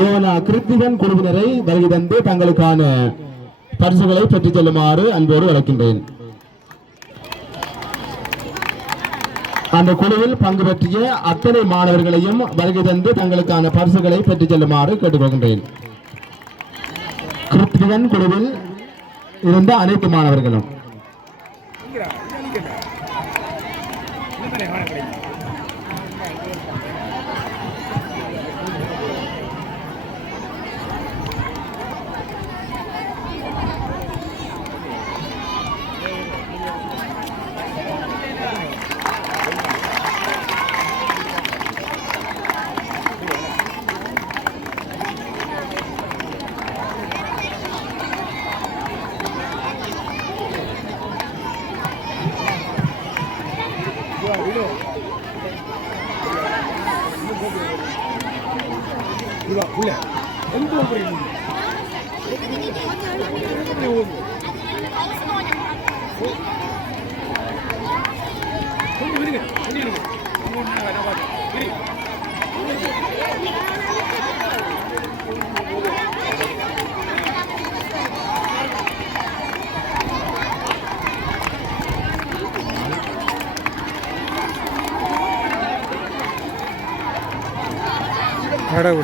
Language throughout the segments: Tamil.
யோனா கிருத்திகன் குழுவினரை வருகை தந்து தங்களுக்கான பரிசுகளை பெற்றுச் செல்லுமாறு அன்போடு அழைக்கின்றேன். அந்த குழுவில் பங்கு பற்றிய அத்தனை மாணவர்களையும் வருகை தந்து தங்களுக்கான பரிசுகளை பெற்றுச் செல்லுமாறு கேட்டுக்கொள்கின்றேன். கிருத்திகன் குழுவில் இருந்த அனைத்து மாணவர்களும்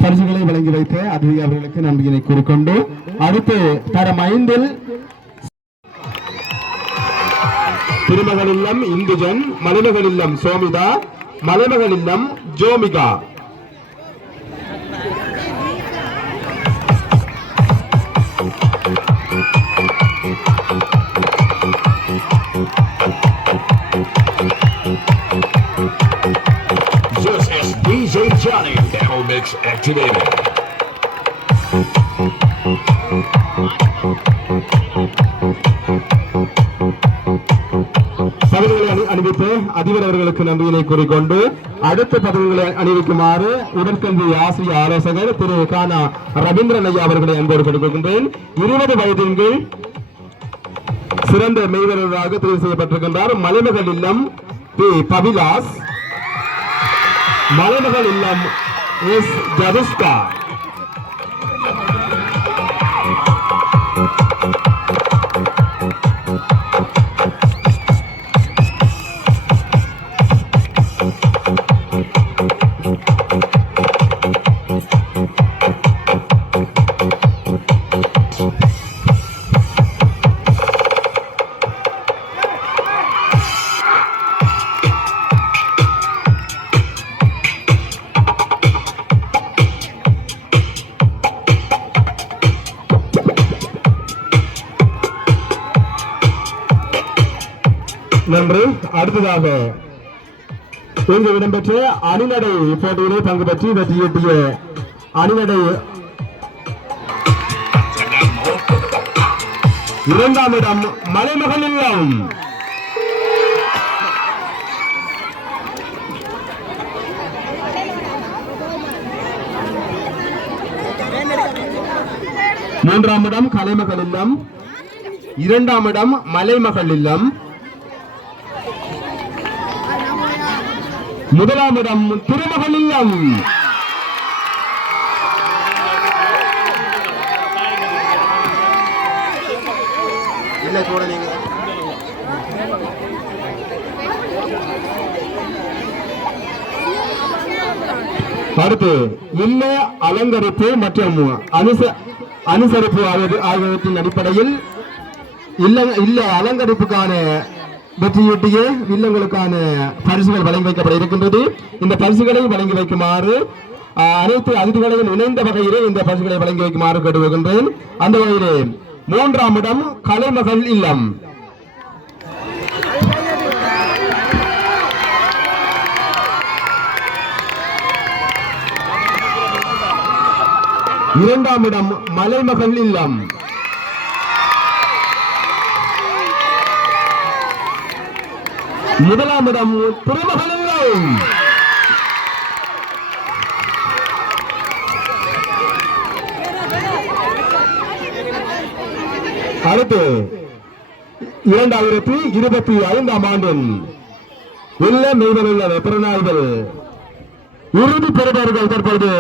பரிசுகளை வழங்கி வைத்த அதிகாரி அவர்களுக்கு நன்றியினை கூறிக்கொண்டு அடுத்து தரம் 5 திருமகள் இல்லம் இந்துஜன், மலைமகள் இல்லம் சோமிதா, மலைமகள் இல்லம் ஜோமிகா. DJ Johnny, Camel Mix activated. பதவிகளை அணிவித்து அதிபர் அவர்களுக்கு நன்றியினை கூறிக்கொண்டு அடுத்த பதவிகளை அணிவிக்குமாறு உடற்கல்வி ஆசிரியர் ஆலோசகர் திரு கானா ரவீந்திரன் ஐயா அவர்களை அன்போடு கொடுக்கின்றேன். 20 வயதின் கீழ் சிறந்த மெய்வராக தெரிவு செய்யப்பட்டிருக்கின்றார். மலைமகள் இல்லம் பி பவிலாஸ், மலைமகள் இல்லம் எஸ் ஜதுஸ்கா. நன்று. அடுத்ததாக இங்கு இடம்பெற்ற அணிநடை போட்டியிலே பங்கு பெற்று வெற்றியீட்டிய அணிநடை 2ஆம் இடம் மலைமகள் இல்லம். மூன்றாம் இடம் கலைமகள் இல்லம், 2ஆம் இடம் மலைமகள் இல்லம், 1ஆம் இடம் திருமகள் இல்லம். அடுத்து இல்ல அலங்கரிப்பு மற்றும் அனுசரிப்பு ஆகியவற்றின் அடிப்படையில் இல்ல அலங்கரிப்புக்கான வெற்றியீட்டிய இல்லங்களுக்கான பரிசுகள் வழங்கி வைக்கப்பட இருக்கின்றது. இந்த பரிசுகளை வழங்கி வைக்குமாறு அனைத்து அதிதிகளையும் இணைந்த வகையிலே இந்த பரிசுகளை வழங்கி வைக்குமாறு கேட்டுக்கொள்கின்றேன். அந்த வகையிலே 3ஆம் இடம் கலைமகள் இல்லம், 2ஆம் இடம் மலைமகள் இல்லம், 1ஆம் இடம் திருமகள் இல்லம். அடுத்து 2025ஆம் ஆண்டின் இல்ல மெய்வருள்ள திறனாய்கள் இறுதி பெறுபவர்கள் தற்பொழுது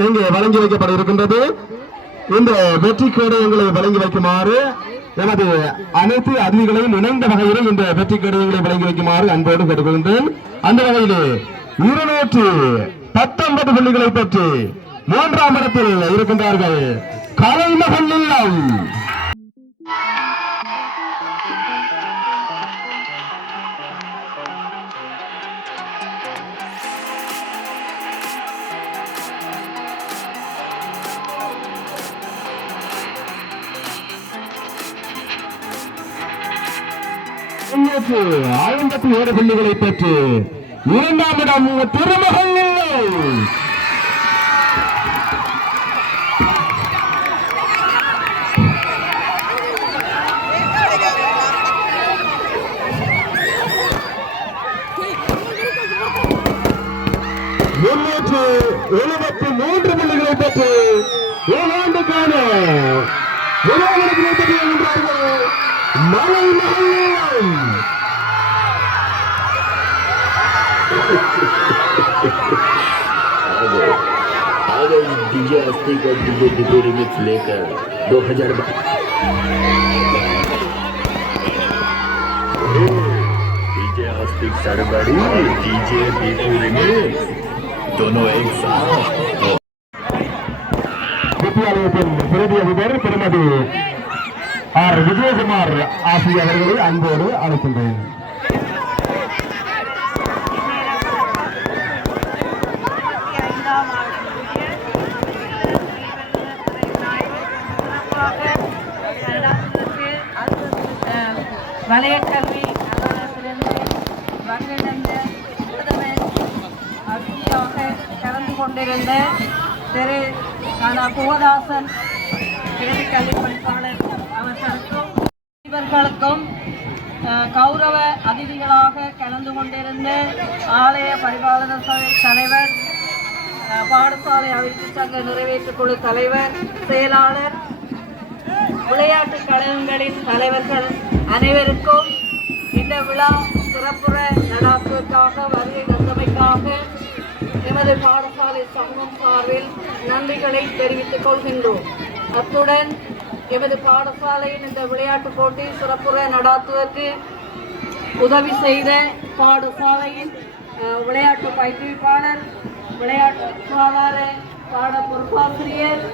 இங்கே வழங்கி வைக்கப்பட இருக்கின்றது. இந்த வெற்றி கேடயங்களை வழங்கி வைக்குமாறு எனது அனைத்து அதிதிகளையும் இணைந்த வகையில் இந்த வெற்றி கேடயங்களை வழங்கி வைக்குமாறு அன்போடு கேட்டுக்கொள்கின்றேன். அந்த வகையிலே 219 புள்ளிகளை பெற்று 3ஆம் இடத்தில் இருக்கின்றார்கள் கலைமகன் இல்லம். முன்னூற்று 57 புள்ளிகளை பெற்று 2ஆம் இடம் திருமகன் இல்லை. முன்னூற்று 73 புள்ளிகளை பெற்று ஏழாண்டுக்கான முதலிடத்தினை பெற்று வருகின்றார்கள் மலை மகன். आ गई डीजे अस्तिक और डीजे डिपो रिमिक्स लेकर 2000 DJ Astik सरबड़ी DJ depot remix दोनों एक साथ. வித்தியாலயத்தின் பிரதி அதிபர் திருமதி ஆர் விஜயகுமார் ஆசிரியர் அவர்களை அன்போடு அழைக்கின்றேன். வலயக்கல்வி அலுவலகத்திலிருந்து வருகின்ற பிரதமர் அதிதியாக கலந்து கொண்டிருந்த திரு புவதாசன் பிரதி கல்வி பணிப்பாளர் அவர்களுக்கும் இவர்களுக்கும் கௌரவ அதிதிகளாக கலந்து கொண்டிருந்த ஆலய பரிபாலன சபை தலைவர், பாடசாலை அபிவிருத்தி சங்க நிறைவேற்றுக் குழு தலைவர், செயலாளர், விளையாட்டு கழகங்களின் தலைவர்கள் அனைவருக்கும் இந்த விழா சிறப்புற நடாத்துவதற்காக வருகை தந்தமைக்காக எமது பாடசாலை சங்கம் சார்பில் நன்றிகளை தெரிவித்துக் கொள்கின்றோம். அத்துடன் எமது பாடசாலையின் இந்த விளையாட்டுப் போட்டி சிறப்புற நடாத்துவதற்கு உதவி செய்த பாடசாலையின் விளையாட்டு பயிற்றுவிப்பாளர், விளையாட்டு சுகாதார பாட பொறுப்பாசிரியர்,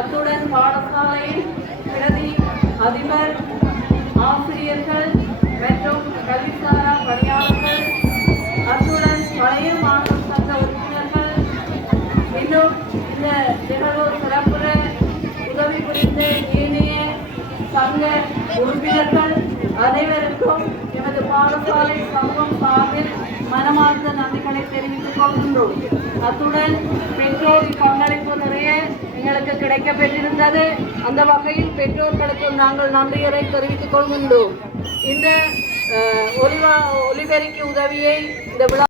அத்துடன் பாடசாலையின் பிரதி அதிபர், ஆசிரியர்கள் மற்றும் கல்விசாரா பணியாளர்கள், அத்துடன் பழைய மாணவர் சங்க உறுப்பினர்கள், இன்னும் இந்த நிகழ்வு சிறப்புற உதவி புரிந்த ஏனைய சங்க உறுப்பினர்கள் அனைவருக்கும் எமது பாடசாலை சங்கம் சார்பில் மனமார்ந்த நன்றிகளை தெரிவித்துக் கொள்கின்றோம். அத்துடன் பெற்றோர் பங்களிப்பு நிறைய எங்களுக்கு கிடைக்கப்பெற்றிருந்தது. அந்த வகையில் பெற்றோர்களுக்கு நாங்கள் நன்றிகளை தெரிவித்துக் கொள்கின்றோம். இந்த ஒலிபெருக்கி உதவியை இந்த விழா